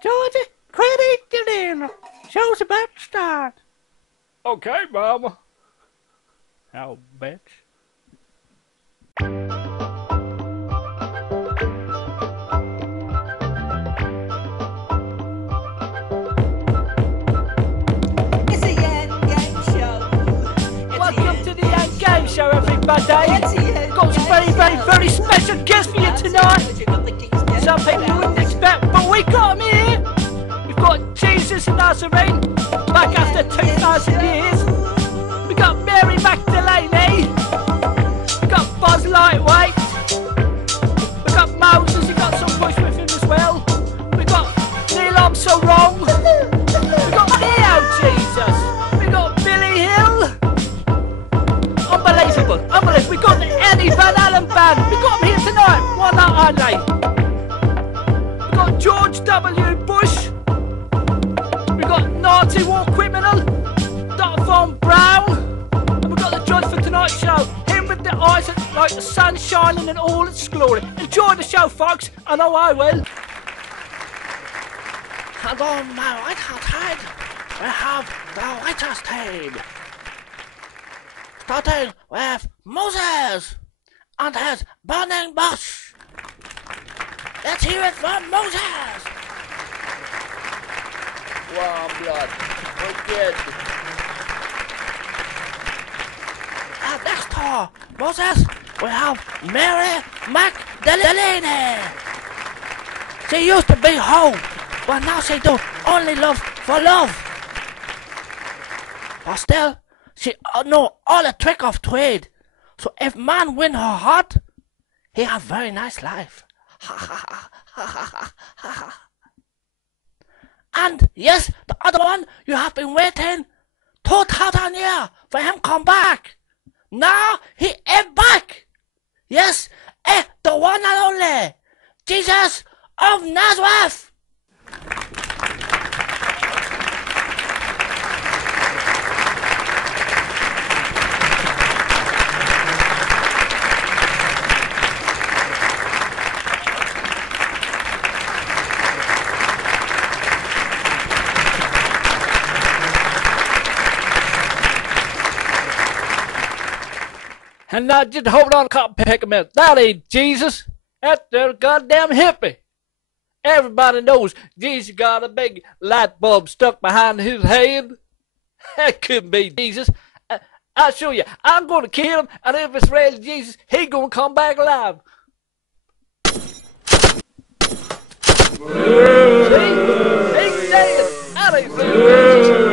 Georgie, credit your dinner. Show's about to start. Okay, Mama. I'll bet. It's a Yan Game Show. Welcome to the Yan Game Show, everybody. Got some very special guests for you tonight. Some people you wouldn't expect, but we got them here. We've got Jesus and Nazarene, back after 2,000 years. We got Mary Magdalene. We got Buzz Lightweight. We got Moses. He got some push with him as well. We got Neil Armstrong. We got Neo Jesus. We got Billy Hill. Unbelievable. We got the Eddie Van Allen band. We got them here tonight. Why not, aren't they? We got George W. Bush. We got Nazi war criminal, Dr. Von Brown, and we got the judge for tonight's show. Him with the eyes that, like the sun shining in all its glory. Enjoy the show, folks. I know I will. And on my right hand side, we have the righteous team. Starting with Moses and his burning bush. Let's hear it from Moses. Warm blood. Wicked. And next to Moses, we have Mary Magdalene. She used to be home, but now she do only love for love. But still, she know all the trick of trade. So if man win her heart, he have very nice life. And yes, the other one, you have been waiting 2,000 years for him come back. Now he is back. Yes, the one and only Jesus of Nazareth. And now just hold on, cotton pick a minute. That ain't Jesus. That's the goddamn hippie. Everybody knows Jesus got a big light bulb stuck behind his head. That couldn't be Jesus. I'll show you. I'm going to kill him, and if it's really Jesus, he going to come back alive. See? He's dead. That ain't Jesus.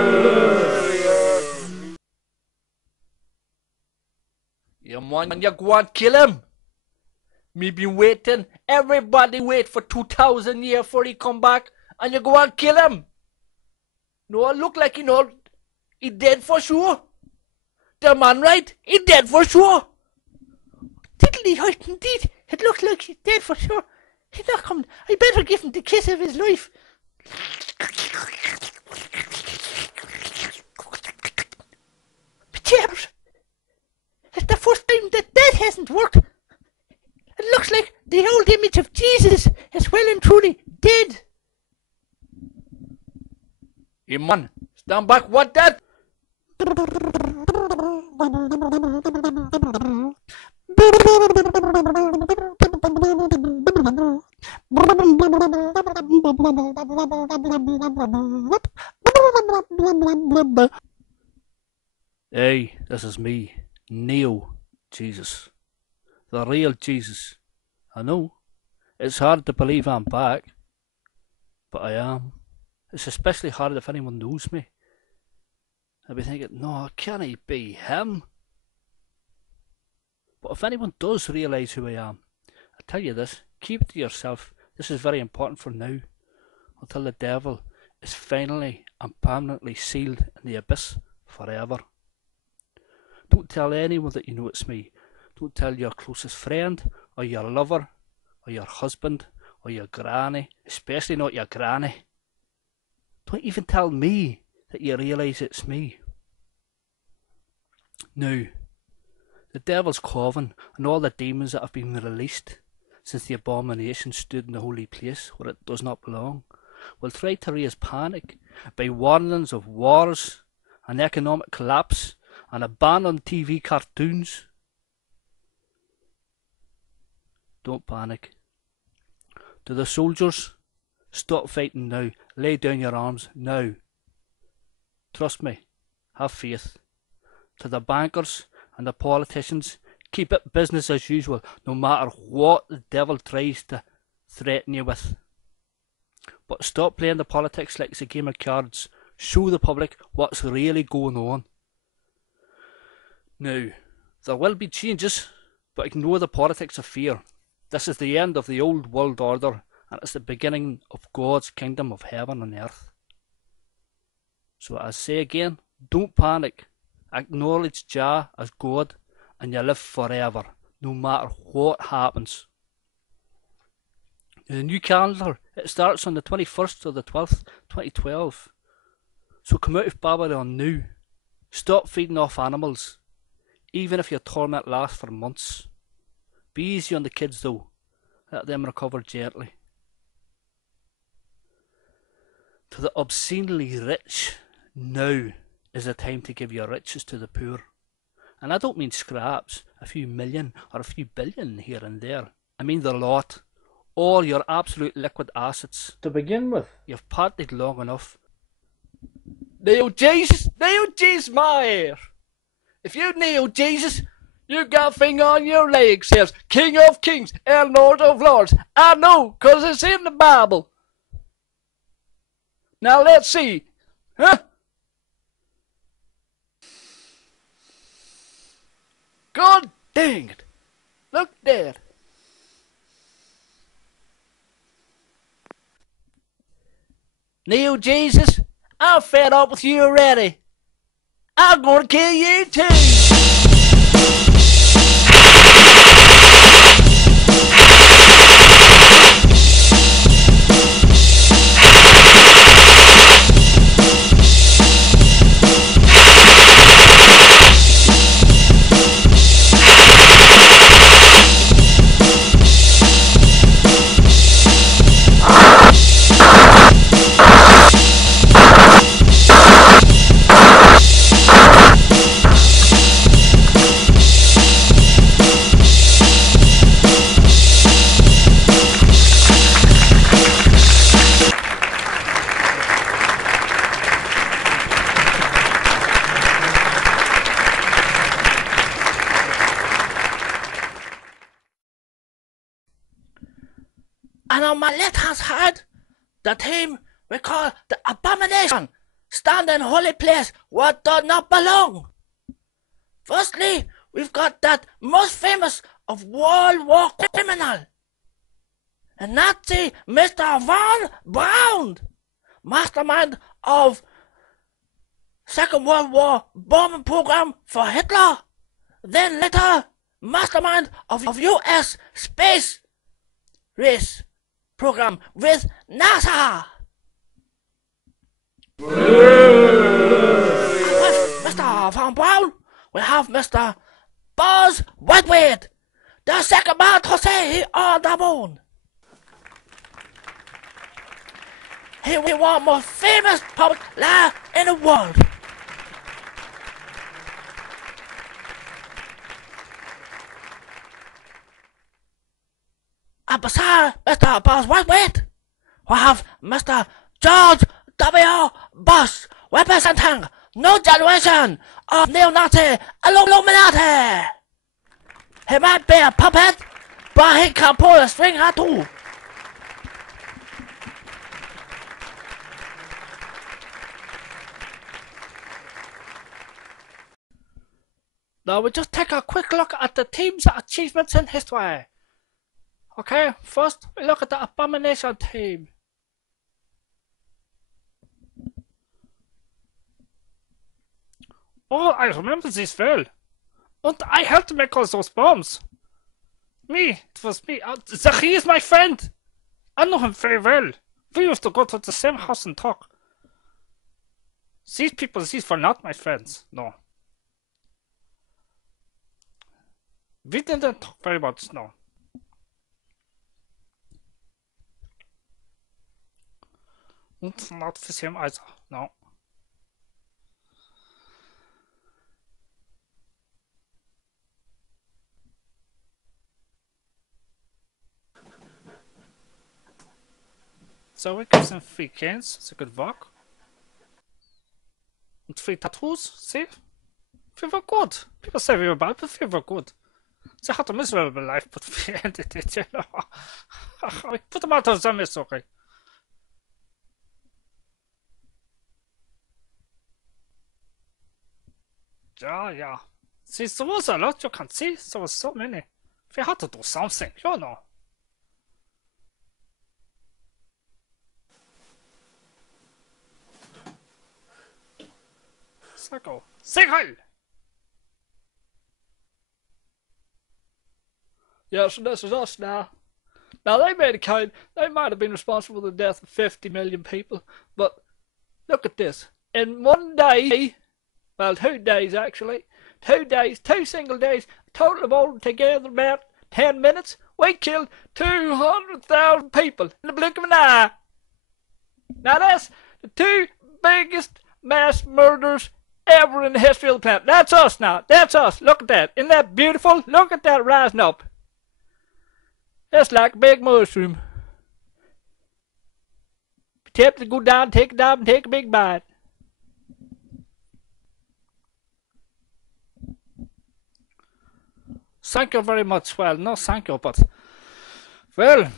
You want you go and kill him? Me been waiting. Everybody wait for 2,000 years for he come back, and you go and kill him. No, it look like he dead for sure. The man, right? He dead for sure. Diddly height indeed. It looks like he's dead for sure. He's not coming. I better give him the kiss of his life. But James, it's the first time that hasn't worked. It looks like the old image of Jesus is well and truly dead. Hey man, stand back, what that? Hey, this is me, Neo Jesus. The real Jesus. I know, it's hard to believe I'm back, but I am. It's especially hard if anyone knows me. I'll be thinking, no, can he be him? But if anyone does realise who I am, I tell you this, keep it to yourself. This is very important for now, until the devil is finally and permanently sealed in the abyss forever. Don't tell anyone that you know it's me. Don't tell your closest friend, or your lover, or your husband, or your granny, especially not your granny. Don't even tell me that you realise it's me. Now, the devil's coven and all the demons that have been released since the abomination stood in the holy place where it does not belong will try to raise panic by warnings of wars and economic collapse and a ban on TV cartoons. Don't panic. To the soldiers, stop fighting now. Lay down your arms now. Trust me. Have faith. To the bankers and the politicians, keep it business as usual, no matter what the devil tries to threaten you with. But stop playing the politics like it's a game of cards. Show the public what's really going on. Now, there will be changes, but ignore the politics of fear. This is the end of the old world order, and it's the beginning of God's kingdom of heaven and earth. So I say again, don't panic. Acknowledge Jah as God, and you live forever, no matter what happens. The new calendar, it starts on the 21st of the 12th, 2012. So come out of Babylon now. Stop feeding off animals, even if your torment lasts for months. Be easy on the kids though. Let them recover gently. To the obscenely rich, now is the time to give your riches to the poor. And I don't mean scraps, a few million or a few billion here and there. I mean the lot. All your absolute liquid assets. To begin with, you've partied long enough. Kneel Jesus, my ear. If you kneel Jesus, you got a thing on your leg says King of Kings and Lord of Lords. I know, 'cause it's in the Bible. Now let's see. Huh? God dang it. Look there. Kneel Jesus, I'm fed up with you already. I'm gonna kill you too. And on my left hand side, the team we call the Abomination stand in holy place where it does not belong. Firstly, we've got that most famous of World War criminal, a Nazi Mr. Von Braun, mastermind of Second World War bombing program for Hitler, then later mastermind of US space race program with NASA. With Mr. Von Braun, we have Mr. Buzz Lightyear, the second man to say he on the moon. He was one most famous public liar in the world. And beside Mr. Buzz Lightyear, we have Mr. George W. Bush, representing no generation of neo-Nazi Illuminati. He might be a puppet, but he can pull a string or two. Now we just take a quick look at the team's achievements in history. Okay, first we look at the Abomination team. Oh, I remember this well. And I helped make all those bombs. It was me. He is my friend. I know him very well. We used to go to the same house and talk. These were not my friends, no. We didn't talk very much, no. It's not the same either, no. So we got some free cans, it's a good work. And free tattoos, see? We were good. People say we were bad, but we were good. They had a miserable life, but we ended it, you know. We put them out of the misery. Yeah. See, there was a lot you can see, there was so many. We had to do something, you know. Psycho. Signal! Yes, and this is us now. Now, they might have been responsible for the death of 50 million people, but look at this. In one day, well, 2 days actually, 2 days, 2 single days, total of all together about 10 minutes, we killed 200,000 people in the blink of an eye. Now, that's the 2 biggest mass murders ever in the history of the planet. That's us now. That's us. Look at that. Isn't that beautiful? Look at that rising up. It's like a big mushroom. Tip to go down, take a dive, and take a big bite. Thank you very much. Well, no thank you, but... Well,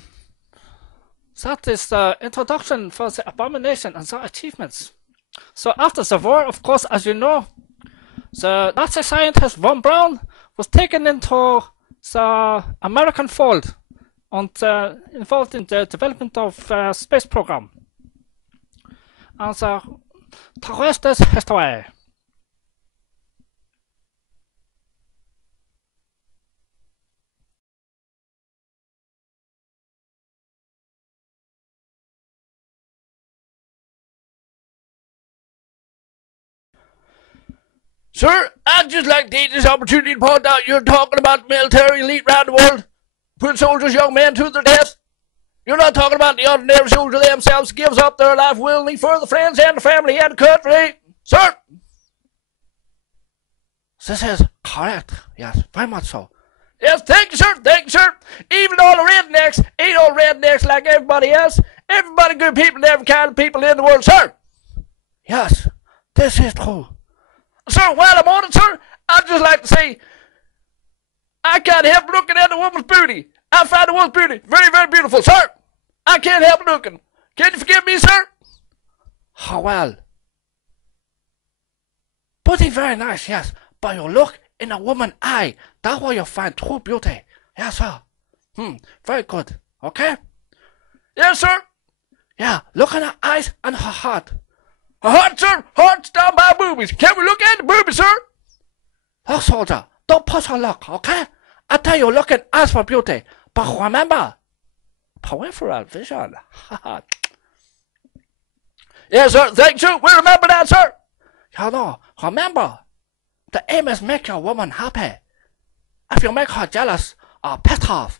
that is the introduction for the abomination and the achievements. So after the war, of course, as you know, the Nazi scientist von Braun was taken into the American fold and involved in the development of space program. And the rest is history. Sir, I'd just like to take this opportunity to point out you're talking about the military elite around the world, put soldiers, young men to their death. You're not talking about the ordinary soldier themselves who gives up their life willingly for the friends and the family and the country. Sir! This is correct. Yes, very much so. Yes, thank you, sir. Thank you, sir. Even all the rednecks ain't all rednecks like everybody else. Everybody good people and every kind of people in the world, sir. Yes, this is true. Sir, while I'm on it, sir, I'd just like to say I can't help looking at the woman's booty. I find the woman's beauty very, very beautiful, sir. I can't help looking. Can you forgive me, sir? Oh, well. Booty very nice, yes. But you look in a woman's eye. That's where you find true beauty. Yes, sir. Very good. Okay? Yes, sir. Yeah, look in her eyes and her heart. Her heart, sir. Heart's down by boobies. Can we look at the boobies, sir? Look, soldier. Don't push her luck, okay? I tell you, look at eyes for beauty. But remember, peripheral vision. Yes, sir. Thank you. We remember that, sir. You know, remember, the aim is make your woman happy. If you make her jealous or pissed off,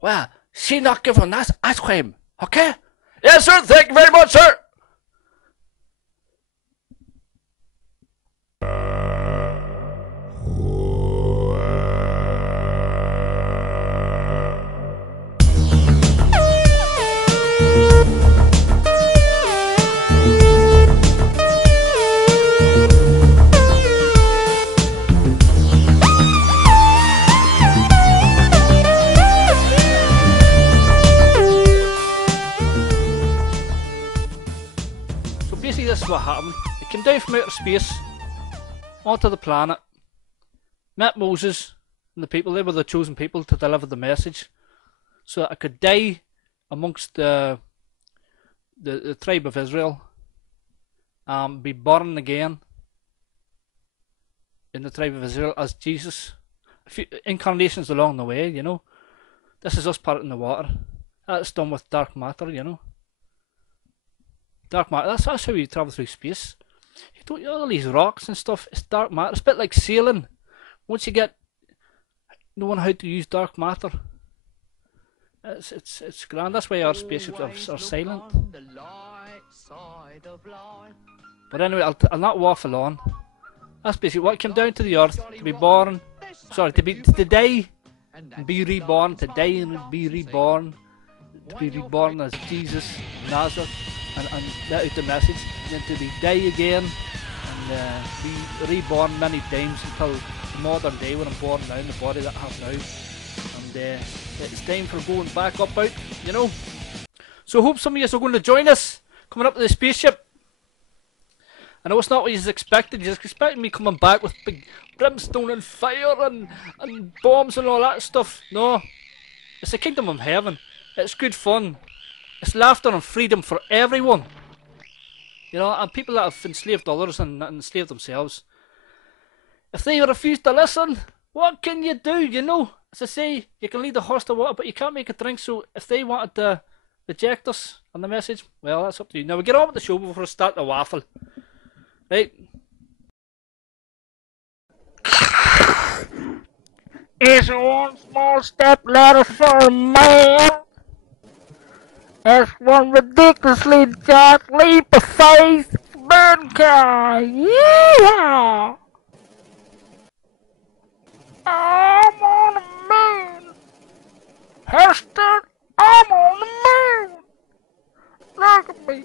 well, she not give you nice ice cream, okay? Yes, sir. Thank you very much, sir. This is what happened. It came down from outer space onto the planet, met Moses and the people. They were the chosen people to deliver the message, so that I could die amongst the tribe of Israel, be born again in the tribe of Israel as Jesus. A few incarnations along the way, you know. This is us parting the water. That's done with dark matter, you know. Dark matter, that's how you travel through space. You don't, all these rocks and stuff, it's dark matter. It's a bit like sailing. Once you get knowing how to use dark matter, it's grand. That's why our spaceships are silent. But anyway, I'll not waffle on. That's basically what came down to the earth, to be born, sorry, to die and be reborn, to die and be reborn, to be reborn as Jesus Nazareth, and let out the message, then to be die again and be reborn many times until the modern day when I'm born now in the body that I have now. And it's time for going back up out, you know. So I hope some of you are going to join us coming up to the spaceship. I know it's not what you expected. You're expecting me coming back with big brimstone and fire and bombs and all that stuff. No, it's the kingdom of heaven. It's good fun. It's laughter and freedom for everyone. You know, and people that have enslaved others and enslaved themselves. If they refuse to listen, what can you do? You know, as I say, you can lead the horse to water, but you can't make it drink. So if they wanted to reject us on the message, well, that's up to you. Now we get on with the show before I start the waffle. Right. It's one small step ladder for a man. It's one ridiculously giant leap of faith for mankind. Yeah! I'm on the moon. Houston, I'm on the moon. Look at me.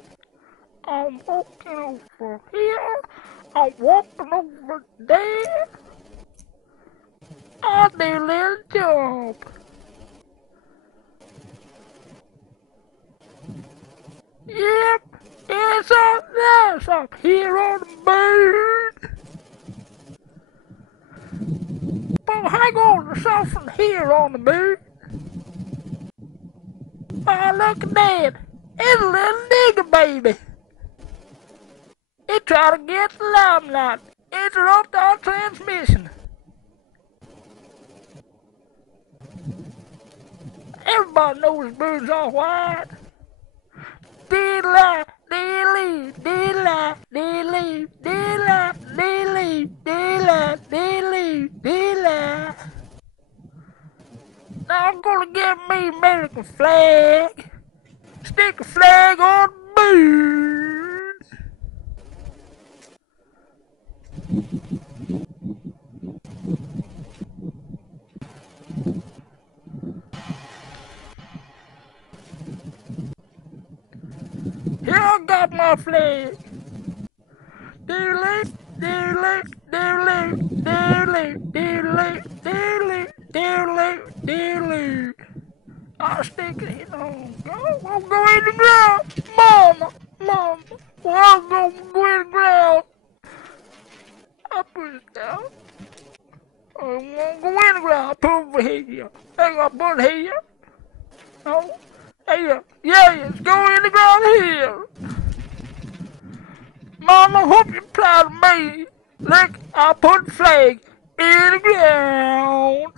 I'm walking over here, I'm walking over there. I do a little job. Yep, it's up there, it's up here on the moon. But hang on, there's something here on the moon. Oh, look at that. It's a little nigger baby. He tried to get the limelight, interrupt our transmission. Everybody knows moons are white. Dee-lie, dee-lee, dee-lie, dee-lee, dee-lie, dee-lee, dee-lie, dee-lee, dee-lie. Now I'm gonna get me American flag. Stick a flag on the moon. Here I got my flag. Doodly, doodly, doodly, doodly, doodly, doodly, doodly, doodly. I'll stick it on. I'm going in the ground. Mama, mama, I'm going to go in the ground. I put it down. I won't go in the ground. I put it over here. I got to put it here. No. Here. Yeah, it's going in the ground here. Mama, hope you're proud of me. Look, I put the flag in the ground.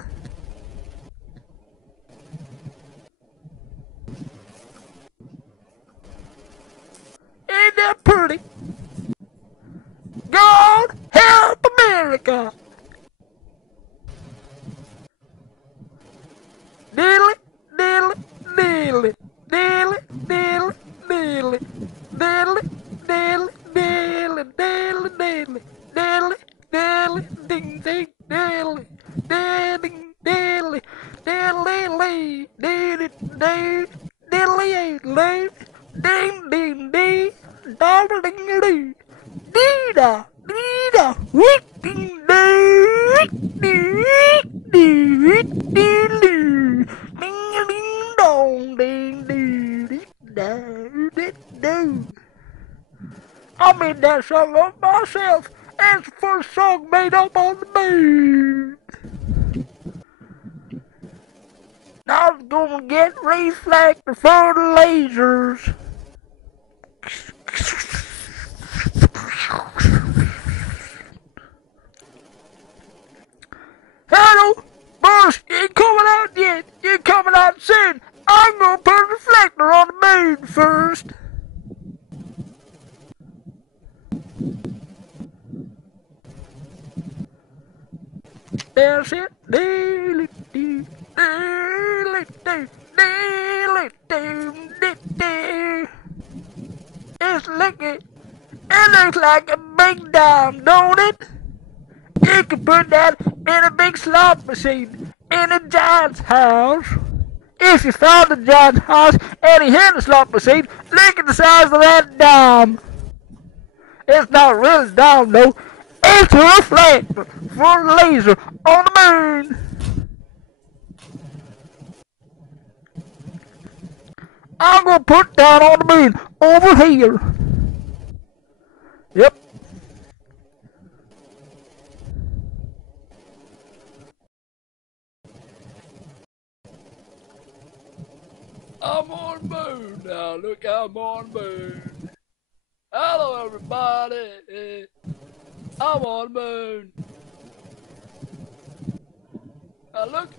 Ain't that pretty? God help America. Diddly, diddly, diddly, diddly, diddly, diddly, diddly, diddly, diddly, diddly, diddly, diddly, ding, ding, diddly, diddling, diddly, diddly, diddly, diddly, diddly, ding, ding, ding, double ding, ding, dee-da, dee-da, wick, ding, ding, ding, ding, ding, ding, ding, dong, ding, ding, ding, ding, ding. I made that song up myself. It's the first song made up on the moon. Now I'm gonna get reflector for the lasers. Hello, boss, you ain't coming out yet. You're coming out soon. I'm gonna put a reflector on the moon first. There's it. It's Just look it. It looks like a big dime, don't it? You can put that in a big slot machine in a giant's house. If you found the giant's house and he had a slot machine, look at the size of that dime. It's not really a dime though. It's a reflector for a laser on the moon. I'm gonna put that on the moon over here. Yep. I'm on moon now. Look, I'm on moon. Hello, everybody. I'm on moon. Look.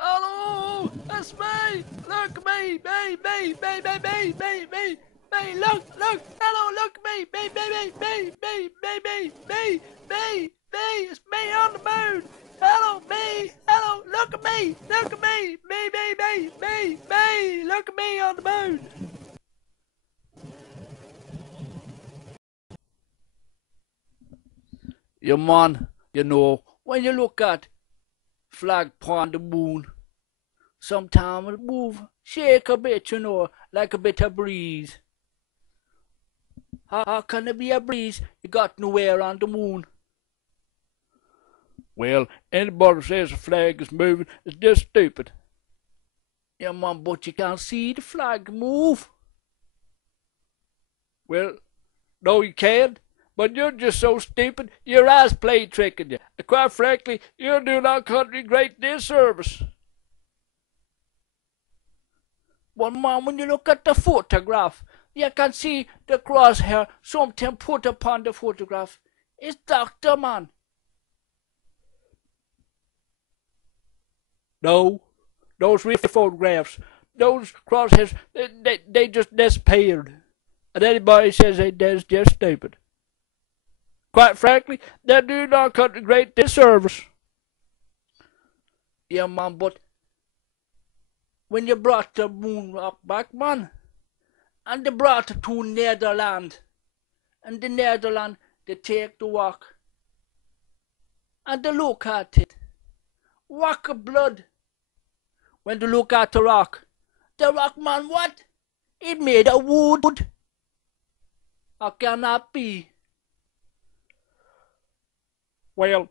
Hello, that's me. Look, me. Look. Hello, look, me. It's me on the moon. Hello, me. Hello, look at me. Me. Look at me on the moon. Yeah, man, you know, when you look at flag upon the moon, sometimes it move, shake a bit, you know, like a bit of breeze. How can there be a breeze? You got nowhere on the moon. Well, anybody says the flag is moving is just stupid. Yeah, man, but you can't see the flag move. Well, no, you can't. But you're just so stupid, your eyes play tricking you. And quite frankly, you're doing our country great disservice. Well, man, when you look at the photograph, you can see the crosshair something put upon the photograph. It's Dr. Man. No, those real photographs, those crosshairs, they just disappeared. And anybody says they did is just stupid. Quite frankly, they're doing our country great disservice. Yeah, man, but when you brought the moon rock back, man, and they brought it to Netherlands, and the Netherlands, they take the rock, and they look at it. Rock of blood. When they look at the rock, man, what? It made of wood. How can that be? Well,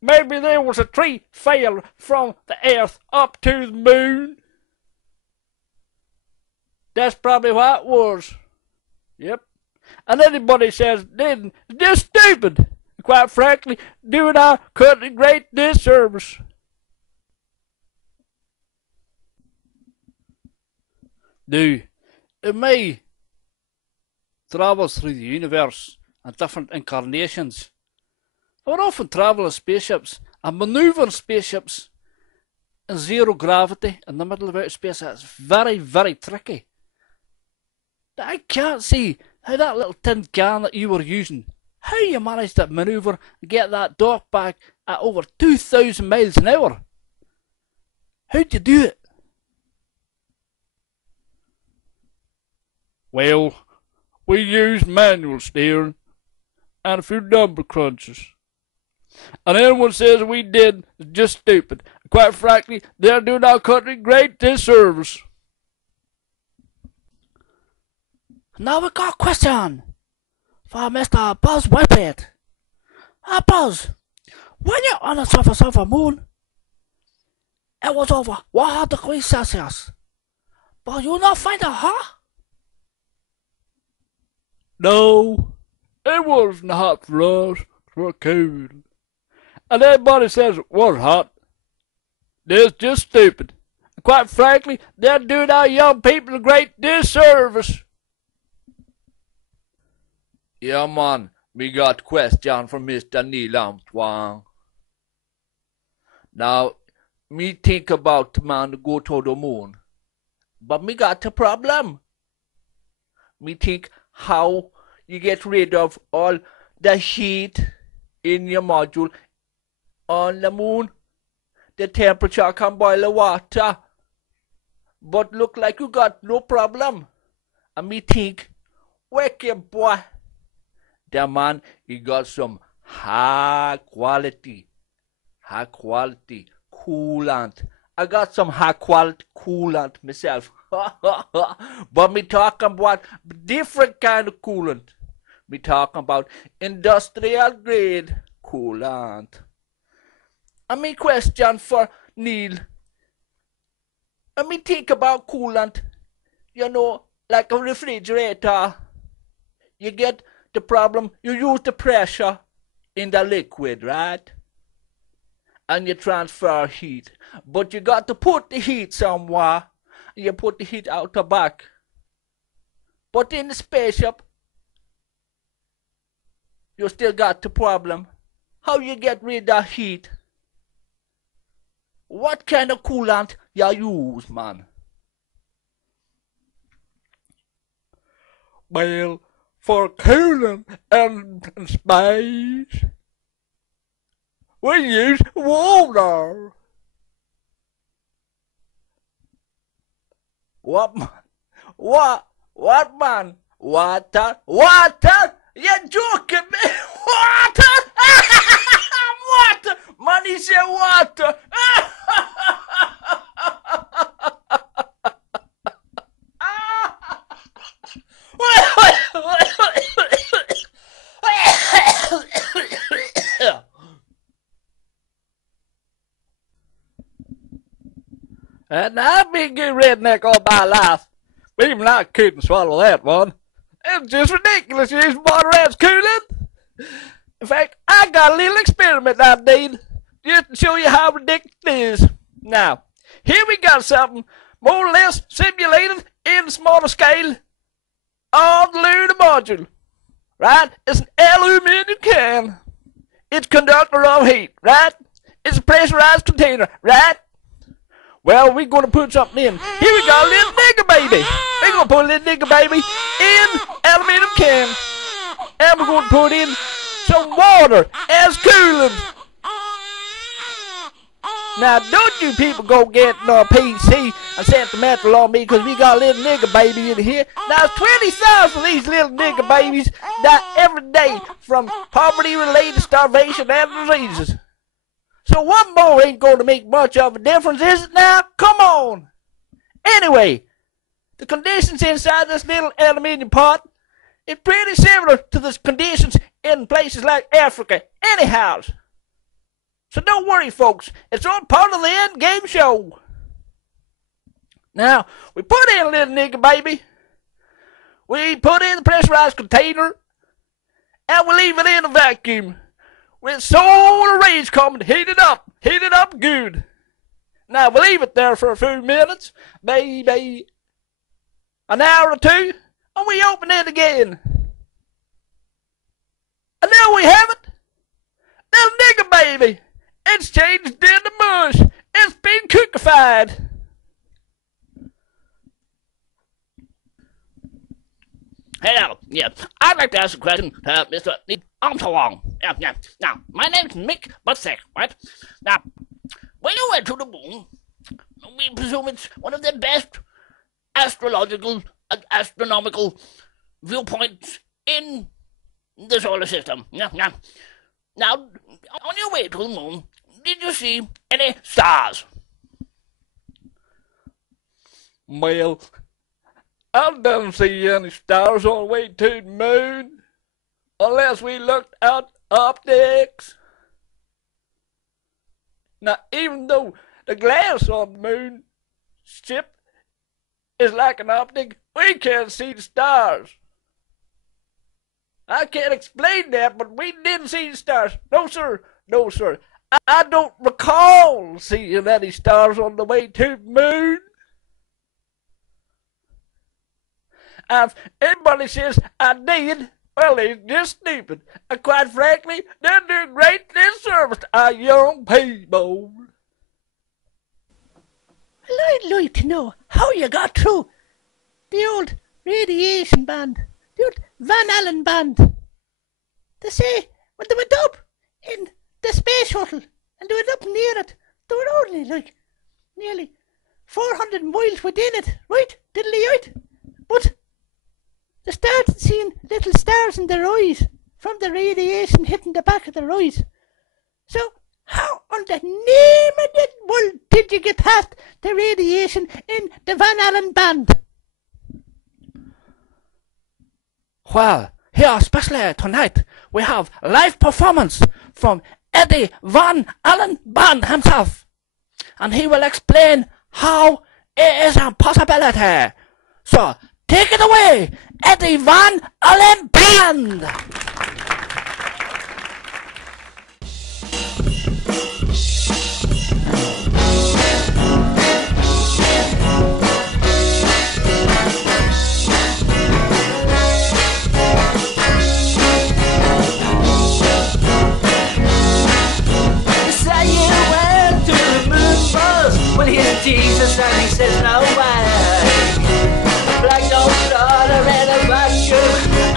maybe there was a tree fell from the earth up to the moon. That's probably what it was. Yep. And anybody says it didn't, it's just stupid. Quite frankly, doing our country great disservice. Now, it may travel through the universe and different incarnations. I would often travel in spaceships and maneuver spaceships in zero gravity in the middle of outer space. That's very, very tricky. I can't see how that little tin can that you were using, how you managed to maneuver and get that dock back at over 2,000 miles an hour. How'd you do it? Well, we used manual steering and a few number crunches. And anyone says we did is just stupid. Quite frankly, they're doing our country great disservice. Now we got a question for Mr. Buzz Whippet. Buzz, when you're on the surface of the moon, it was over 100 degrees Celsius. But you not find it hot? No, it wasn't hot for us. It was cold. And everybody says it was hot. They're just stupid. And quite frankly, they're doing our young people a great disservice. Yeah, man, we got a question from Mr. Neil Armstrong. Now, me think about the man to go to the moon. But me got a problem. Me think how you get rid of all the heat in your module On the moon, the temperature can boil the water. But look like you got no problem. And me think, wicked boy. The man, he got some high quality coolant. I got some high quality coolant myself. But me talking about different kind of coolant. Me talking about industrial grade coolant. And me question for Neil. And me think about coolant, you know, like a refrigerator. You get the problem, you use the pressure in the liquid, right? And you transfer heat. But you got to put the heat somewhere. You put the heat out the back. But in the spaceship, you still got the problem. How you get rid of heat? What kind of coolant you use, man? Well, for cooling in space, we use water. What, man? What, man? Water? You're joking me? Water? Water! Man, he said water! And I've been good redneck all my life. Even I couldn't swallow that one. It's just ridiculous using water as coolant. In fact, I got a little experiment I did just to show you how ridiculous it is. Now, here we got something more or less simulated in a smaller scale on the lunar module. Right? It's an aluminum can. It's a conductor of heat, right? It's a pressurized container, right? Well, we're going to put something in. Here we got a little nigger baby. We're going to put a little nigger baby in aluminum can. And we're going to put in some water as coolant. Now, don't you people go get no PC and sentimental on me because we got a little nigger baby in here. Now, 20,000 of these little nigger babies die every day from poverty-related starvation and diseases. So one more ain't going to make much of a difference, is it now? Come on! Anyway, the conditions inside this little aluminium pot is pretty similar to the conditions in places like Africa, anyhow. So don't worry, folks. It's all part of the end game show. Now, we put in a little nigger baby. We put in the pressurized container. And we leave it in a vacuum. With solar rays coming to heat it up good. Now we leave it there for a few minutes, maybe an hour or two, and we open it again. And there we have it. Little nigger baby. It's changed into mush. It's been cookified. Hello, yeah, I'd like to ask a question to Mr. Armstrong. Yeah. Now, my name's Mick Butzek, right? Now, when you went to the moon, we presume it's one of the best astrological and astronomical viewpoints in the solar system. Yeah. Now, on your way to the moon, did you see any stars? Well, I didn't see any stars on the way to the moon, unless we looked out optics. Now, even though the glass on the moon ship is like an optic, we can't see the stars. I can't explain that, but we didn't see the stars. No, sir. I don't recall seeing any stars on the way to the moon. If anybody says I did, well, they're just stupid. And quite frankly, they're doing great disservice to our young people. Well, I'd like to know how you got through the old radiation band, the old Van Allen band. They say when they went up in the space shuttle and they were up near it. They were only like nearly 400 miles within it, right? Diddly right? But they started seeing little stars in their eyes from the radiation hitting the back of their eyes. So how on the name of the world did you get past the radiation in the Van Allen band? Well, here especially tonight we have live performance from Eddie Van Allen Band himself, and he will explain how it is a possibility. So take it away, Eddie Van Allen Band. Well, here's Jesus and he says no way. The black don't start in a vacuum,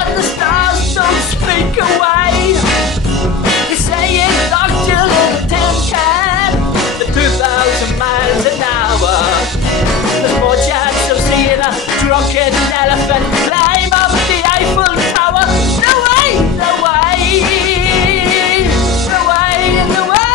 and the stars don't speak away. They say it's locked you in a tin can at 2,000 miles an hour. There's more chance of seeing a drunken elephant climb up the Eiffel Tower. No way, no way, no way, no way.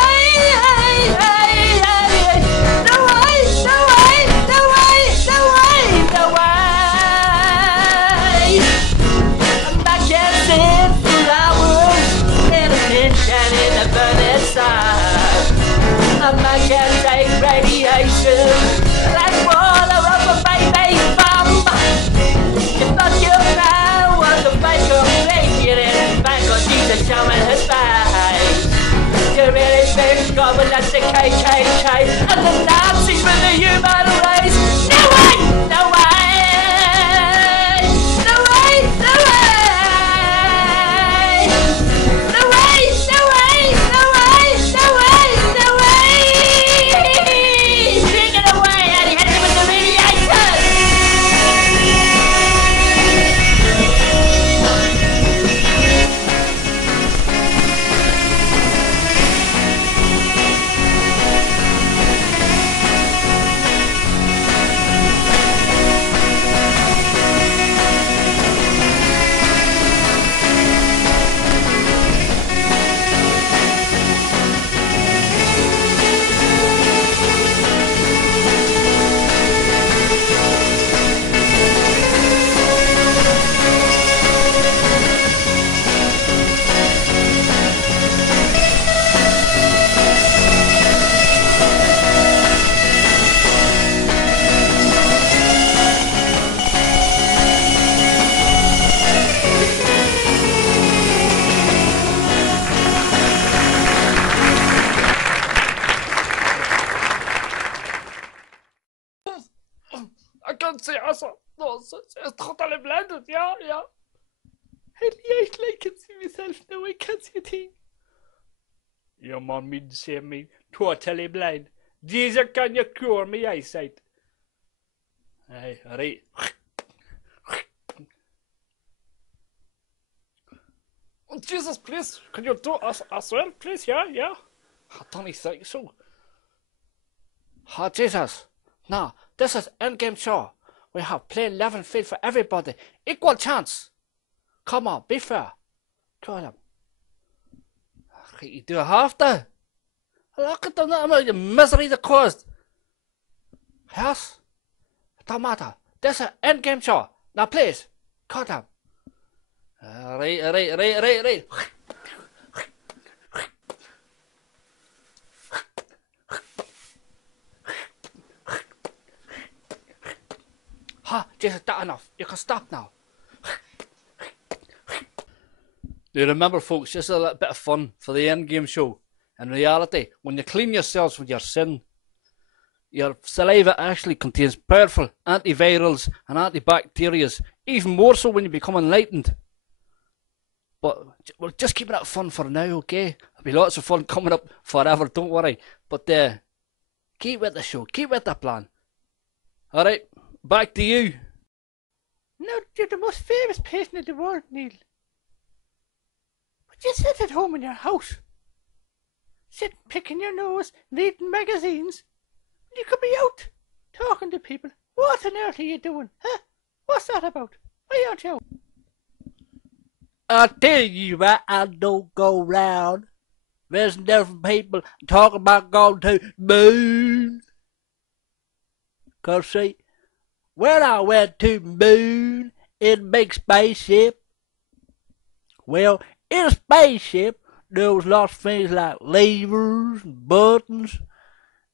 A man can take radiation like water of a baby bomb. You thought you know what the fake complete back on Jesus showing his face. You really think God was at the KKK and the Nazis with the human race? No way! No way! No way! No way! No way! No way! No way! No way! No way! Take it away, Eddie! Hit me with the radiation! I can't see us. No, it's totally blended. Yeah. I can see myself now. I can't see a thing. Your mom mean to say me totally blind. Jesus, can you cure me eyesight? Aye, alright. Oh, Jesus, please, can you do us as well, please? Yeah. I don't think so. Oh, Jesus. Now, this is Endgame Show. We have plain level field for everybody. Equal chance. Come on, be fair. Come on. You do have to. Look at the misery they caused. Yes? It don't matter. This is Endgame Show. Now please, cut him. Right. Ha, Jesus, that enough. You can stop now. Now remember folks, just a little bit of fun for the Endgame Show. In reality, when you clean yourselves with your sin, your saliva actually contains powerful antivirals and antibacterials, even more so when you become enlightened. But we're just keeping it fun for now, okay? There'll be lots of fun coming up forever, don't worry. But keep with the show, keep with the plan. Alright, back to you. Now, you're the most famous person in the world, Neil. But you sit at home in your house. sitting picking your nose, reading magazines. You could be out talking to people. What on earth are you doing? Huh? What's that about? Why aren't you? I tell you what, I don't go round visiting different people talking about going to the moon. 'Cause see, when I went to the moon in a big spaceship, well, in a spaceship, there was lots of things like levers and buttons,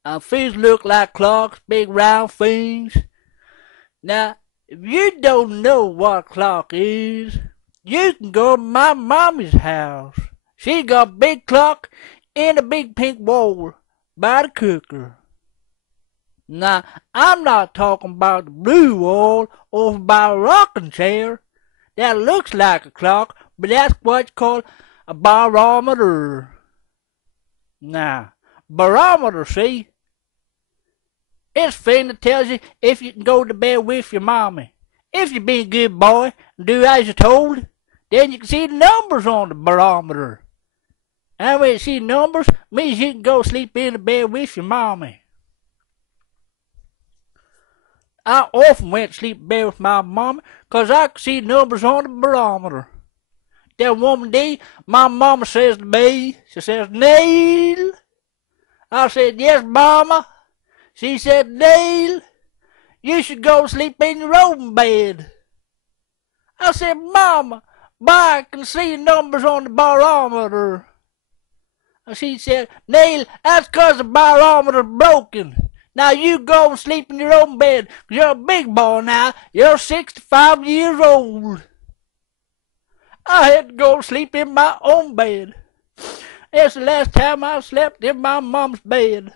and things look like clocks, big round things. Now, if you don't know what a clock is, you can go to my mommy's house. She got a big clock in a big pink wall by the cooker. Now, I'm not talking about the blue wall over by a rocking chair. That looks like a clock, but that's what's called a barometer. Now, barometer, see? It's a thing that tells you if you can go to bed with your mommy. If you be a good boy and do as you're told, then you can see the numbers on the barometer. And when you see numbers, means you can go sleep in the bed with your mommy. I often went to sleep in bed with my mama 'cause I could see numbers on the barometer. That woman day, my mama says to me, she says, Neil. I said, yes, mama. She said, Neil, you should go sleep in your own bed. I said, Mama, but I can see numbers on the barometer. And she said, Neil, that's 'cause the barometer's broken. Now you go and sleep in your own bed. 'Cause you're a big boy now. You're 65 years old. I had to go to sleep in my own bed. That's the last time I slept in my mom's bed.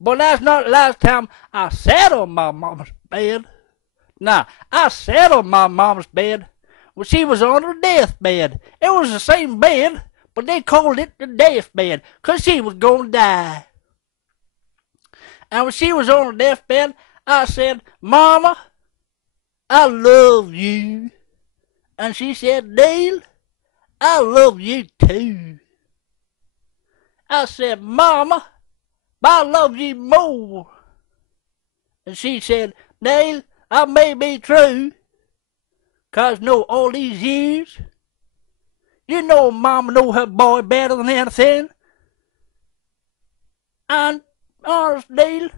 But that's not the last time I sat on my mama's bed. Now, I sat on my mama's bed when she was on her deathbed. It was the same bed, but they called it the deathbed 'cause she was going to die. And when she was on her deathbed, I said, Mama, I love you. And she said, Neil, I love you too. I said, Mama, but I love you more. And she said, Neil, that may be true. 'Cause no, all these years, you know Mama know her boy better than anything. And honest, Neil,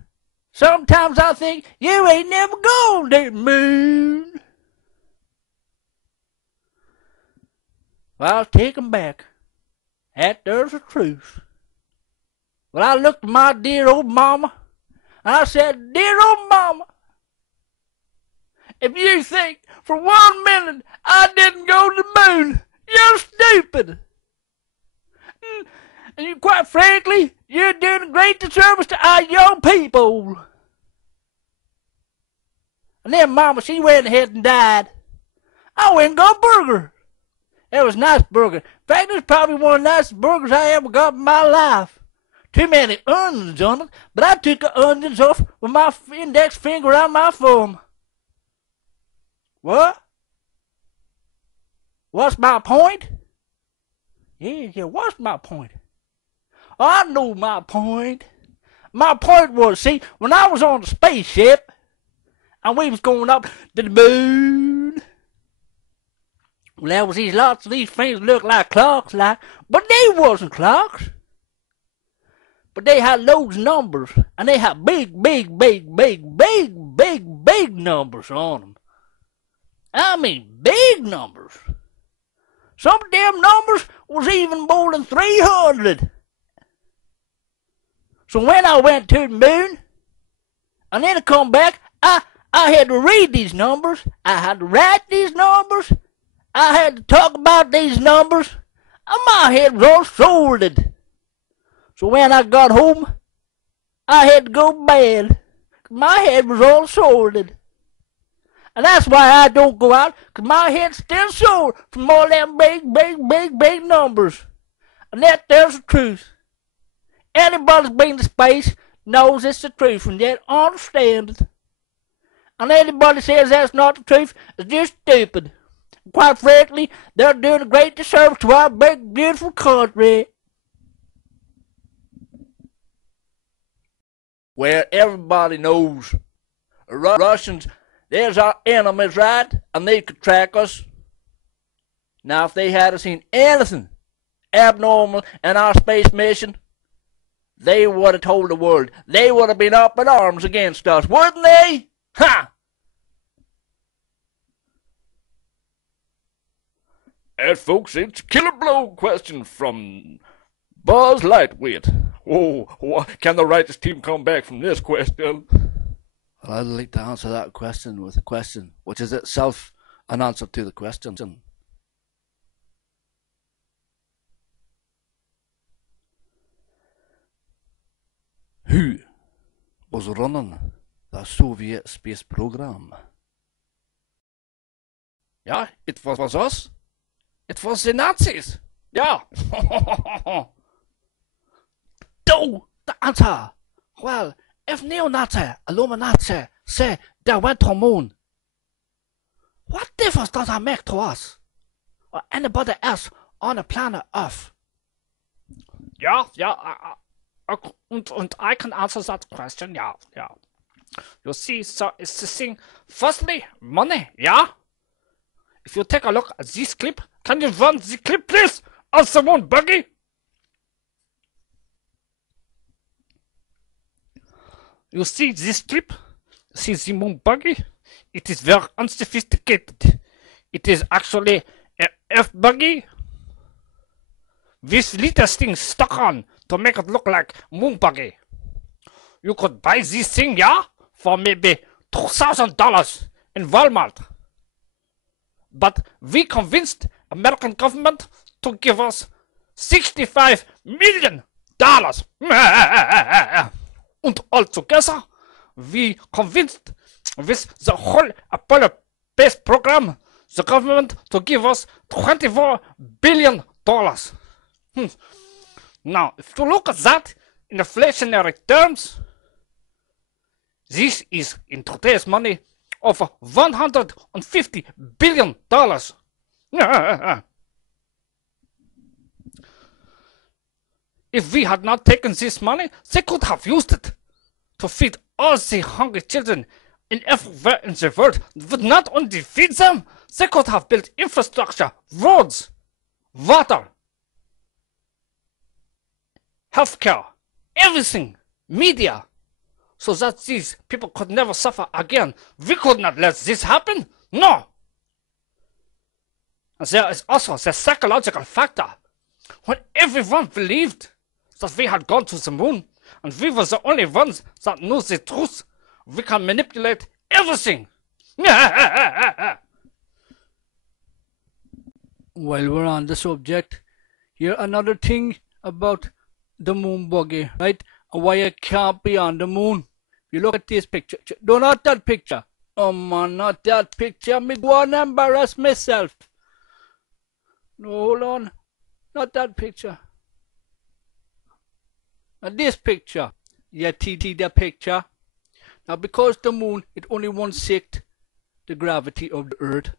sometimes I think you ain't never gone to the moon. Well, I was taken back. That there's the truth. Well, I looked at my dear old mama, and I said, Dear old mama, if you think for 1 minute I didn't go to the moon, you're stupid. And you, quite frankly, you're doing a great disservice to our young people. And then Mama, she went ahead and died. I went and got a burger. It was a nice burger. In fact, it was probably one of the nicest burgers I ever got in my life. Too many onions on it, but I took the onions off with my index finger on my thumb. What? What's my point? Yeah, what's my point? Oh, I know my point. My point was, see, when I was on the spaceship, and we was going up to the moon, well, there was lots of these things that looked like clocks, but they wasn't clocks. But they had loads of numbers, and they had big numbers on them. I mean, big numbers. Some of them numbers was even more than 300. So when I went to the moon, and then I come back, I had to read these numbers, I had to write these numbers, I had to talk about these numbers, and my head was all sorted. So when I got home, I had to go to bed. My head was all sorted. And that's why I don't go out, 'cause my head's still sore from all them big numbers. And there's the truth. Anybody that's been to space knows it's the truth, and they understand it. And anybody says that's not the truth is just stupid. And quite frankly, they're doing a great disservice to our big, beautiful country. where everybody knows Russians, there's our enemies, right? And they could track us. Now, if they had seen anything abnormal in our space mission, they would have told the world. They would have been up in arms against us, wouldn't they? Ha! And folks, it's a Killer Blow question from Buzz Lightweight. Oh, can the righteous team come back from this question? Well, I'd like to answer that question with a question, which is itself an answer to the question. Who was running the Soviet space program? Yeah, it was us. It was the Nazis. Yeah. No, the answer. Well, if neo-Nazi, Illuminati say they went to the moon, what difference does that make to us? Or anybody else on the planet Earth? Yeah, and I can answer that question, yeah. You see, so it's the thing. Firstly, money, yeah? If you take a look at this clip, can you run the clip, please? Of someone buggy? You see this clip? See the moon buggy? It is very unsophisticated. It is actually a F buggy with little things stuck on to make it look like moon buggy. You could buy this thing, yeah, for maybe $2,000 in Walmart. But we convinced American government to give us $65 million. And altogether, we convinced with the whole Apollo space program, the government to give us $24 billion. Now, if you look at that in inflationary terms, this is in today's money of $150 billion. If we had not taken this money, they could have used it to feed all the hungry children in everywhere in the world. But not only feed them, they could have built infrastructure, roads, water, healthcare, everything, media, so that these people could never suffer again. We could not let this happen. No. And there is also the psychological factor. When everyone believed that we had gone to the moon, and we were the only ones that knew the truth, we can manipulate everything. While we're on the subject, here another thing about the moon buggy, right? And why it can't be on the moon. You look at this picture. No, not that picture. Oh man, not that picture. Me go and embarrass myself. No, hold on. Not that picture. Now this picture. Yeah, TT the picture. Now because the moon, it only 1/6 the gravity of the earth.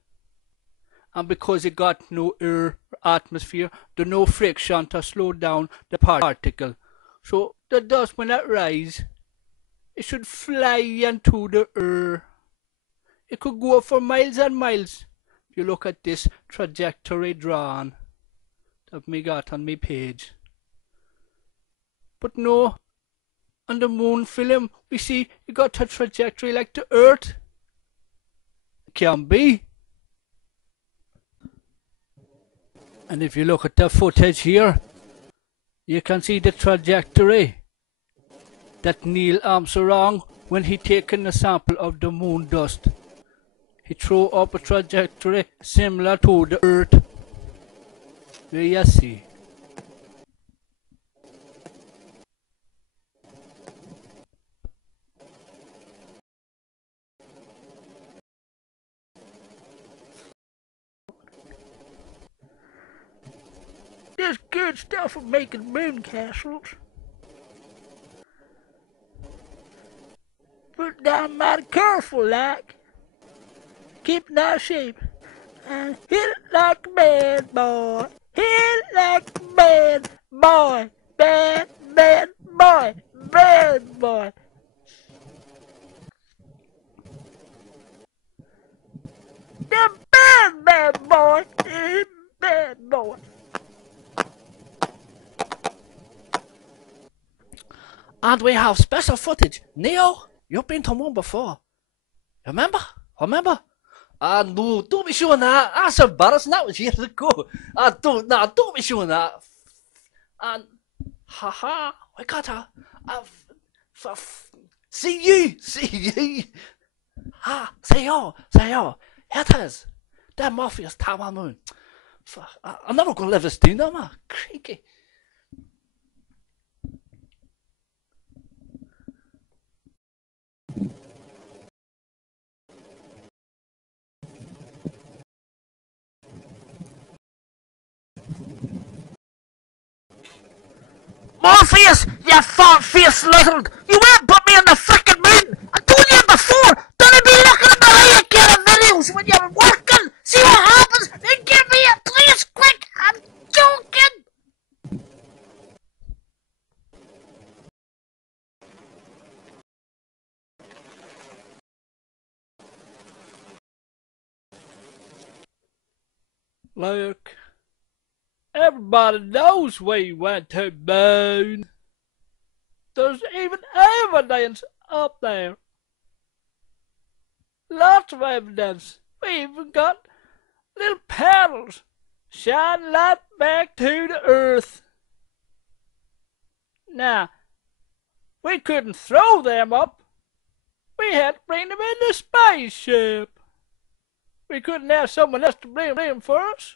And because it got no air or atmosphere, there's no friction to slow down the particle. So the dust, when it rises, it should fly into the air. It could go for miles and miles. If you look at this trajectory drawn that me got on my page. But no, on the moon film, we see it got a trajectory like the earth. It can be. And if you look at the footage here, you can see the trajectory that Neil Armstrong, when he taken a sample of the moon dust, he threw up a trajectory similar to the earth. There you see. There's good stuff for making moon castles. But I'm mighty careful, like. Keep in our shape. And hit it like a bad boy. Hit it like a bad boy. Bad boy. Bad boy. The bad boy. Bad boy. And we have special footage. Neo, you've been to one before. Remember? No, don't be showing that. That's embarrassing. That was years ago. Don't be showing that. And, haha, we got her. See you. Say yo. Here it is. That Morpheus Tower Moon. I'm never gonna live this down, no man. Creaky. Morpheus, you fat-faced lizard! You won't put me in the frickin' moon! I told you before! Don't be looking at my camera videos when you're working! See what happens? Then give me a place quick! I'm joking! Look. Everybody knows we went to moon. There's even evidence up there. Lots of evidence. We even got little panels shining light back to the earth. Now, we couldn't throw them up. We had to bring them in the spaceship. We couldn't have someone else to bring them for us.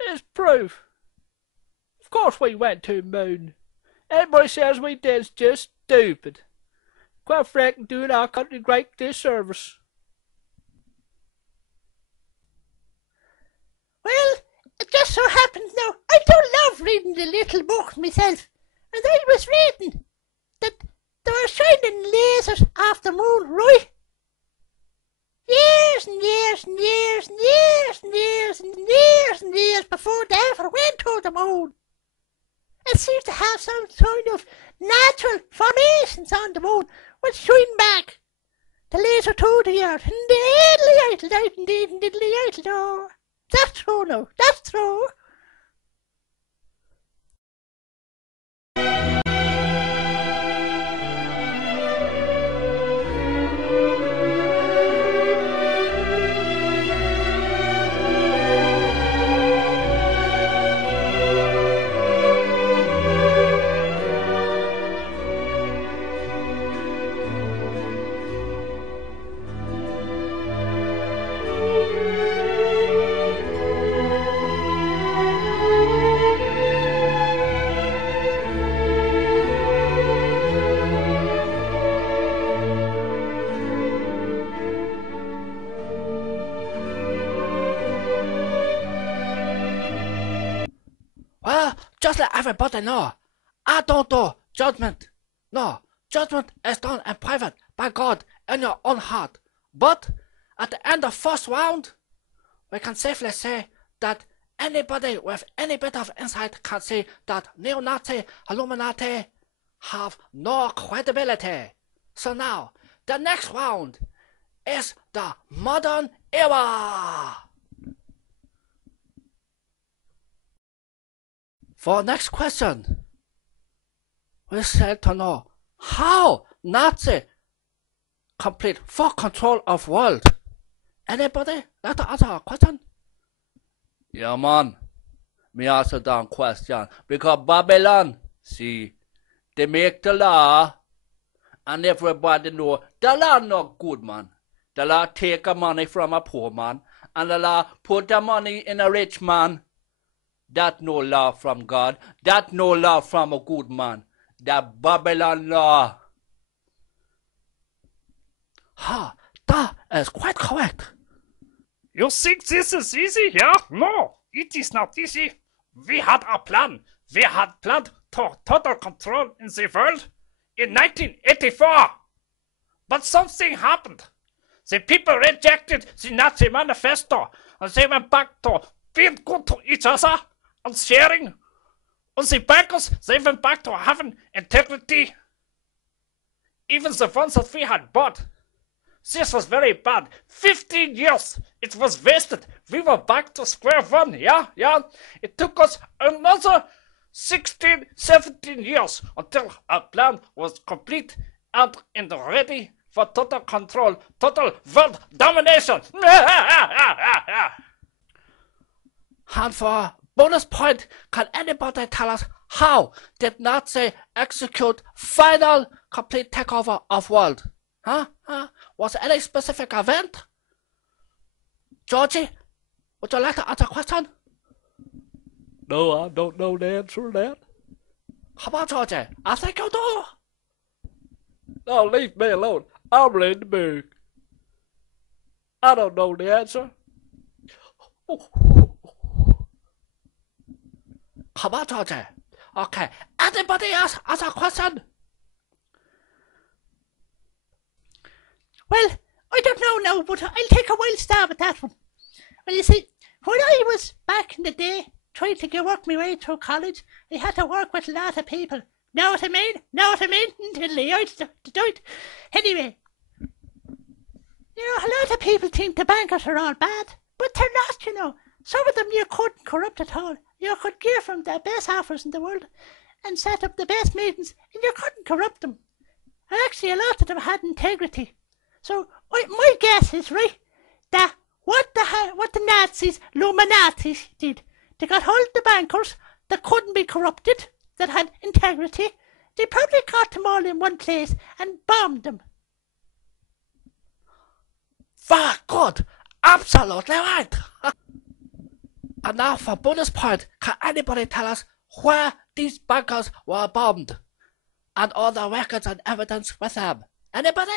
It's proof. Of course we went to the moon. Anybody says we did is just stupid. Quite frankly, doing our country great disservice. Well, it just so happens now, I do love reading the little books myself. And I was reading that they were shining lasers off the moon, right? Years and years and years and years and years and years and years before they ever went to the moon. It seems to have some kind of natural formations on the moon which shine back the laser to the earth and the idle. That's true now, that's true. Well, just let everybody know, I don't do judgment. No, judgment is done in private by God in your own heart. But at the end of first round, we can safely say that anybody with any bit of insight can see that neo-Nazi Illuminati have no credibility. So now, the next round is the modern era. For next question, we said to know how Nazi complete full control of world. Anybody like to answer a question? Yeah, man. Me answer that question. Because Babylon, see, they make the law, and everybody know the law not good, man. The law take the money from a poor man, and the law put the money in a rich man. That no law from God. That no law from a good man. That Babylon law. That is quite correct. You think this is easy, yeah? No, it is not easy. We had a plan. We had planned total control in the world in 1984. But something happened. The people rejected the Nazi manifesto and they went back to being good to each other and sharing. And the bankers, they went back to having integrity. Even the ones that we had bought, this was very bad. 15 years, it was wasted. We were back to square one, yeah? It took us another 16, 17 years until our plan was complete and ready for total control, total world domination. And for bonus point, can anybody tell us how did Nazi execute final complete takeover of world? Huh? Was it any specific event? Georgie, would you like to answer a question? No, I don't know the answer to that. Come on, Georgie. I think you do. No, leave me alone. I'm reading the book. I don't know the answer. Come on, Georgie. Okay. Anybody else ask a question? Well, I don't know now, but I'll take a wild stab at that one. Well, you see, when I was back in the day trying to work my way through college, I had to work with a lot of people. Know what I mean? Until I do it. Anyway, you know, a lot of people think the bankers are all bad, but they're not, you know. Some of them you couldn't corrupt at all. You could give them the best offers in the world and set up the best meetings, and you couldn't corrupt them. And actually, a lot of them had integrity. So my guess is, right, that what the Nazis, Illuminati, did, they got hold of the bankers that couldn't be corrupted, that had integrity. They probably got them all in one place and bombed them. Very good. Absolutely right. And now for bonus point, can anybody tell us where these bankers were bombed? And all the records and evidence with them? Anybody?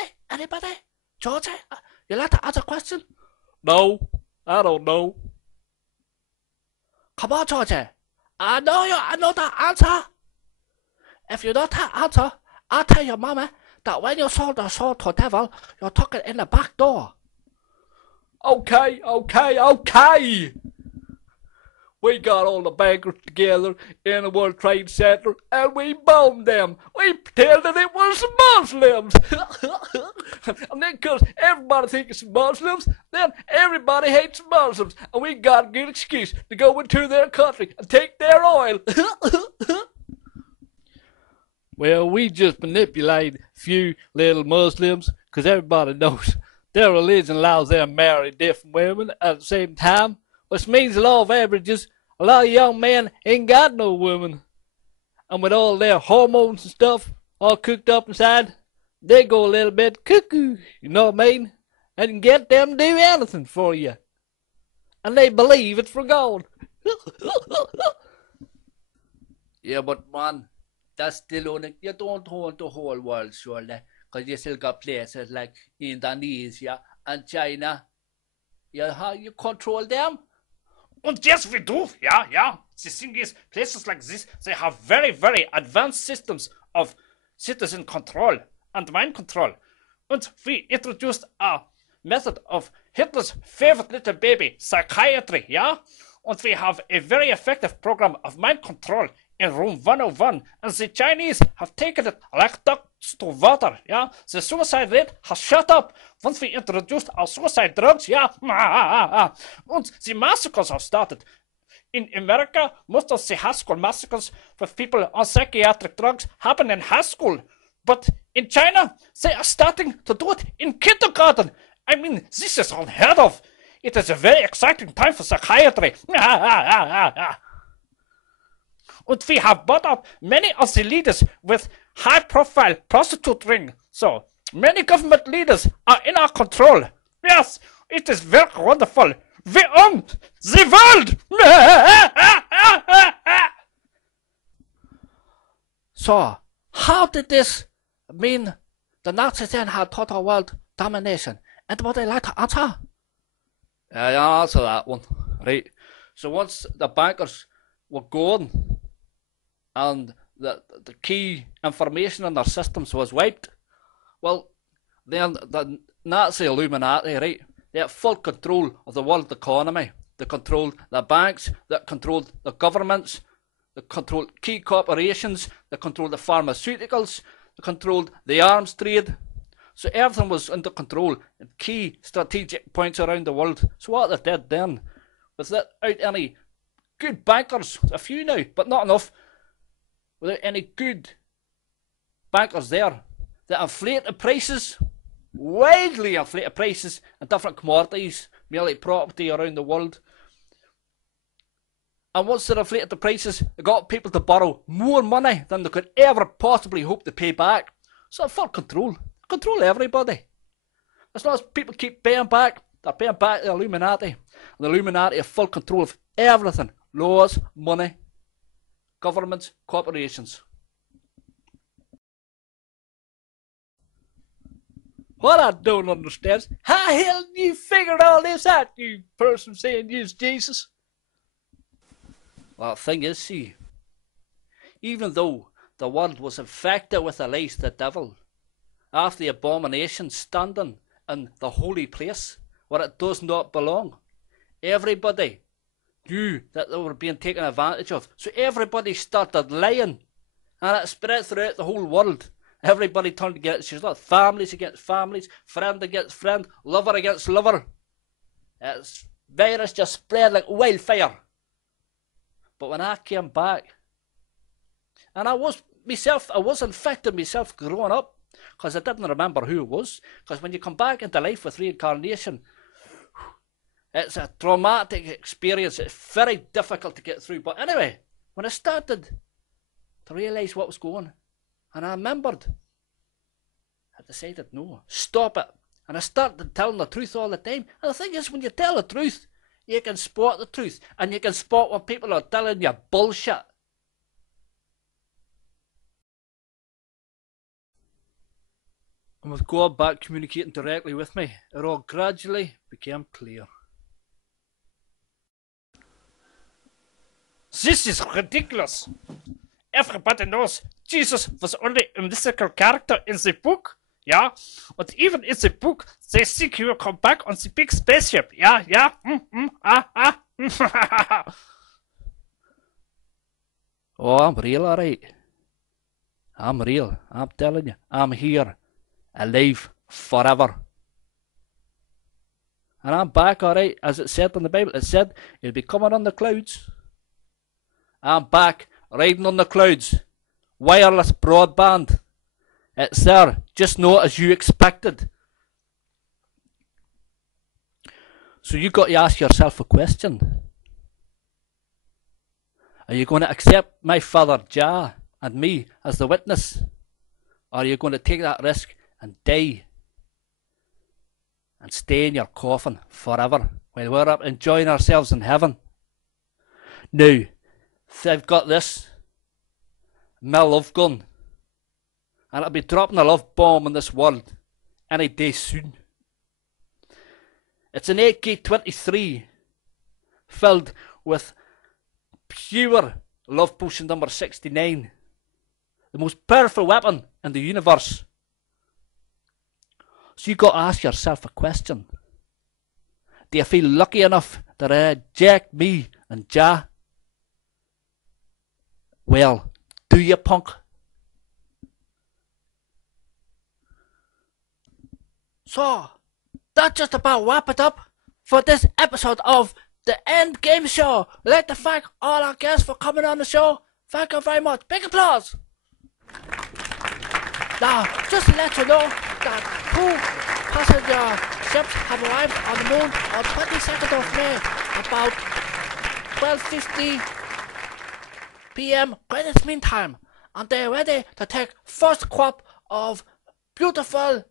Georgie, you like to answer a question? No, I don't know. Come on, Georgie. I know the answer. If you know the answer, I'll tell your mama that when you sold the soul to devil, you took it in the back door. Okay. We got all the bankers together in the World Trade Center and we bombed them. We pretended it was Muslims. And then because everybody thinks it's Muslims, then everybody hates Muslims. And we got a good excuse to go into their country and take their oil. Well, we just manipulate a few little Muslims because everybody knows their religion allows them to marry different women at the same time, which means the law of averages, a lot of young men ain't got no women. And with all their hormones and stuff all cooked up inside, they go a little bit cuckoo, you know what I mean? And get them to do anything for you. And they believe it's for God. Yeah, but man, that's still only, you don't own the whole world, surely. Because you still got places like Indonesia and China. How you control them? And yes, we do. Yeah. The thing is, places like this, they have very, very advanced systems of citizen control and mind control. And we introduced a method of Hitler's favorite little baby, psychiatry, yeah? And we have a very effective program of mind control in room 101. And the Chinese have taken it like ducks to water, yeah? The suicide rate has shut up once we introduced our suicide drugs, yeah? And the massacres have started. In America, most of the high school massacres with people on psychiatric drugs happen in high school. But in China, they are starting to do it in kindergarten. I mean, this is unheard of. It is a very exciting time for psychiatry. And we have brought up many of the leaders with high-profile prostitute ring. So, many government leaders are in our control. Yes, it is very wonderful. We own the world! So, how did this mean the Nazis then had total world domination? Anybody like to answer? I'll answer that one. Right. So once the bankers were gone and the key information in their systems was wiped, well, then the Nazi Illuminati, right, they had full control of the world economy. They controlled the banks, they controlled the governments, they controlled key corporations, they controlled the pharmaceuticals, they controlled the arms trade. So everything was under control at key strategic points around the world. So what they did then, without any good bankers, a few now, but not enough, without any good bankers there, they inflated prices, wildly inflated prices in different commodities, mainly property around the world. And once they inflated the prices, they got people to borrow more money than they could ever possibly hope to pay back. So full control. Control everybody. As long as people keep paying back, they're paying back the Illuminati. And the Illuminati have full control of everything. Laws, money, governments, corporations. What I don't understand is how the hell you figured all this out, you person saying you's Jesus? Well, the thing is, see, even though the world was infected with the lies of the devil, after the abomination standing in the holy place where it does not belong, everybody knew that they were being taken advantage of. So everybody started lying, and it spread throughout the whole world. Everybody turned against each other, families against families, friend against friend, lover against lover. This virus just spread like wildfire. But when I came back, and I was infected myself growing up, because I didn't remember who it was. Because when you come back into life with reincarnation, it's a traumatic experience. It's very difficult to get through. But anyway, when I started to realise what was going on, and I remembered, I decided, no, stop it. And I started telling the truth all the time. And the thing is, when you tell the truth, you can spot the truth. And you can spot when people are telling you bullshit. And with God back communicating directly with me, it all gradually became clear. This is ridiculous. Everybody knows Jesus was only a mystical character in the book. Yeah, and even in the book, they think he will come back on the big spaceship. Yeah. Oh, I'm real, alright. I'm real. I'm telling you. I'm here. Alive. Forever. And I'm back, alright. As it said in the Bible, it said he'll be coming on the clouds. I'm back, riding on the clouds. Wireless broadband. It's there, just not as you expected. So you got to ask yourself a question. Are you going to accept my father Jah and me as the witness? Or are you going to take that risk and die and stay in your coffin forever while we're up enjoying ourselves in heaven? Now, I've got this, my love gun, and I'll be dropping a love bomb in this world any day soon. It's an AK-23 filled with pure love potion number 69, the most powerful weapon in the universe. So you got to ask yourself a question. Do you feel lucky enough to reject me and Jah? Well, do you, punk? So, that just about wrap it up for this episode of the End Game Show. I'd like to thank all our guests for coming on the show. Thank you very much. Big applause. Now, just to let you know that 2 passenger ships have arrived on the moon on 22nd of May, about 12:50 p.m. Greenwich Mean Time, and they're ready to take first crop of beautiful,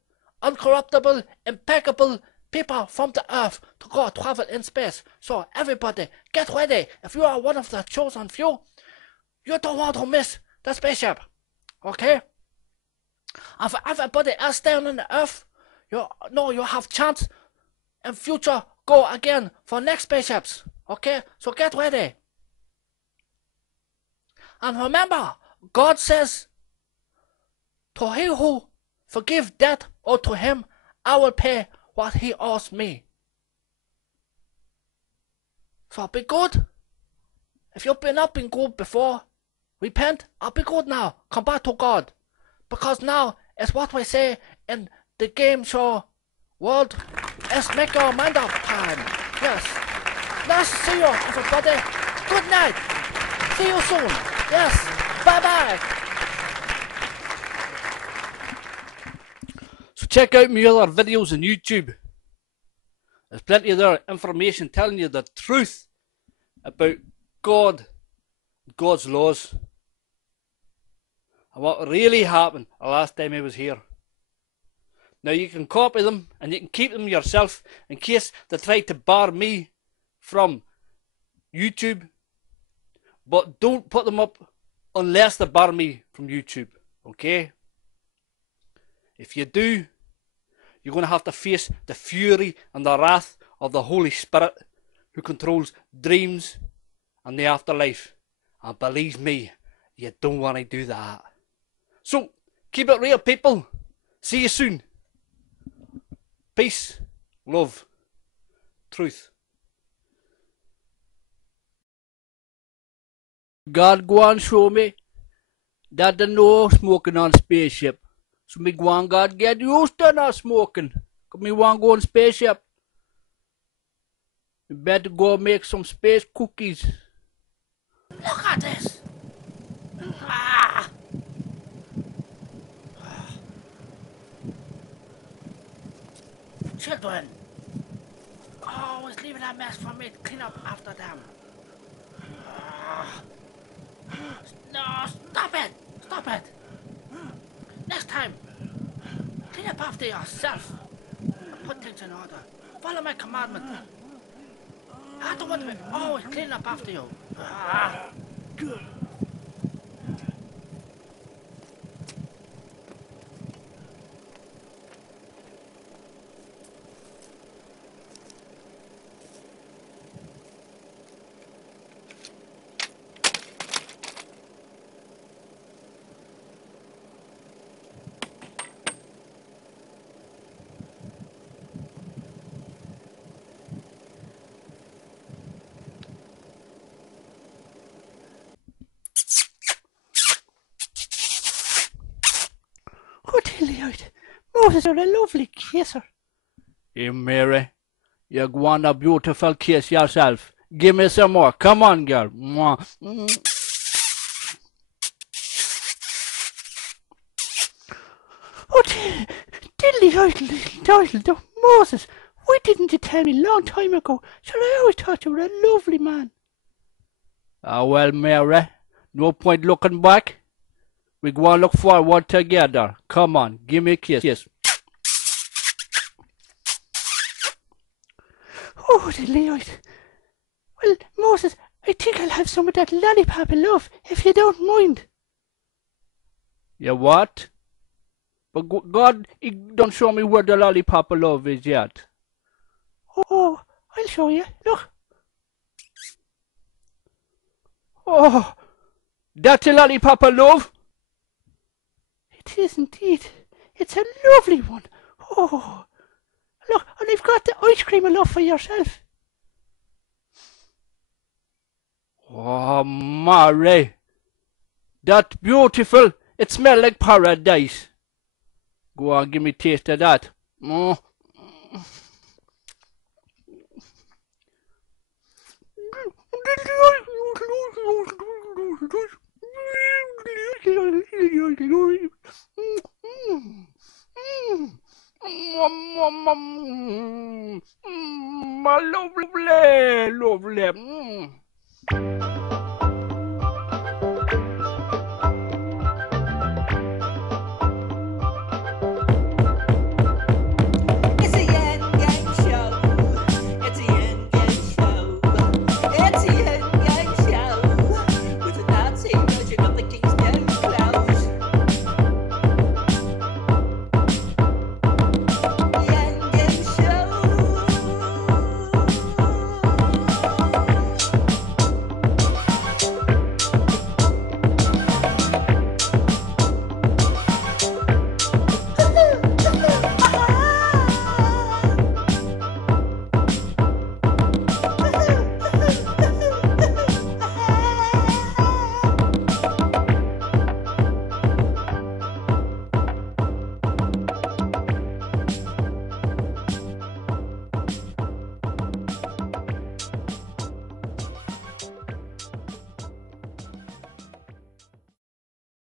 uncorruptible, impeccable people from the earth to go travel in space. So everybody, get ready. If you are one of the chosen few, you don't want to miss the spaceship. Okay? And for everybody else down on the earth, you have chance in future go again for next spaceships. Okay? So get ready. And remember, God says, to he who forgive debt or to him, I will pay what he owes me. So be good. If you've not been good before, repent. I'll be good now. Come back to God. Because now it's what we say in the game show world is Mega Amanda time. Yes. Nice to see you, everybody. Good night. See you soon. Yes. Bye-bye. So check out my other videos on YouTube. There's plenty of other information telling you the truth about God, God's laws, and what really happened the last time I was here. Now you can copy them and you can keep them yourself in case they try to bar me from YouTube, but don't put them up unless they bar me from YouTube, okay? If you do, you're going to have to face the fury and the wrath of the Holy Spirit who controls dreams and the afterlife. And believe me, you don't want to do that. So, keep it real, people. See you soon. Peace, love, truth. God go and show me that there's no smoking on spaceship. So me go and God get used to not smoking. Cause me want go on spaceship. You better go make some space cookies. Look at this. Ah. Children, always leaving a mess for me to clean up after them. Ah. No, stop it! Stop it! Next time, clean up after yourself. Put things in order. Follow my commandment. I don't want to be always cleaning up after you. Ah. Oh, Tilly-out. Moses, you're a lovely kisser. Hey, Mary, you're one a beautiful kiss yourself. Give me some more. Come on, girl. Mwah. Oh, Tilly-out, little Moses, why didn't you tell me a long time ago? Sure, I always thought you were a lovely man. Ah, well, Mary, no point looking back. We go and look forward together. Come on, give me a kiss. Yes. Oh, the Leoid. Well, Moses, I think I'll have some of that lollipop of love, if you don't mind. Yeah, what? But God, he don't show me where the lollipop of love is yet. Oh, I'll show you. Look. Oh, that's a lollipop of love? It is indeed. It's a lovely one. Oh, look, and I've got the ice cream of love for yourself. Oh, Mary, that's beautiful. It smells like paradise. Go on, give me a taste of that. Oh. Lovely, lovely.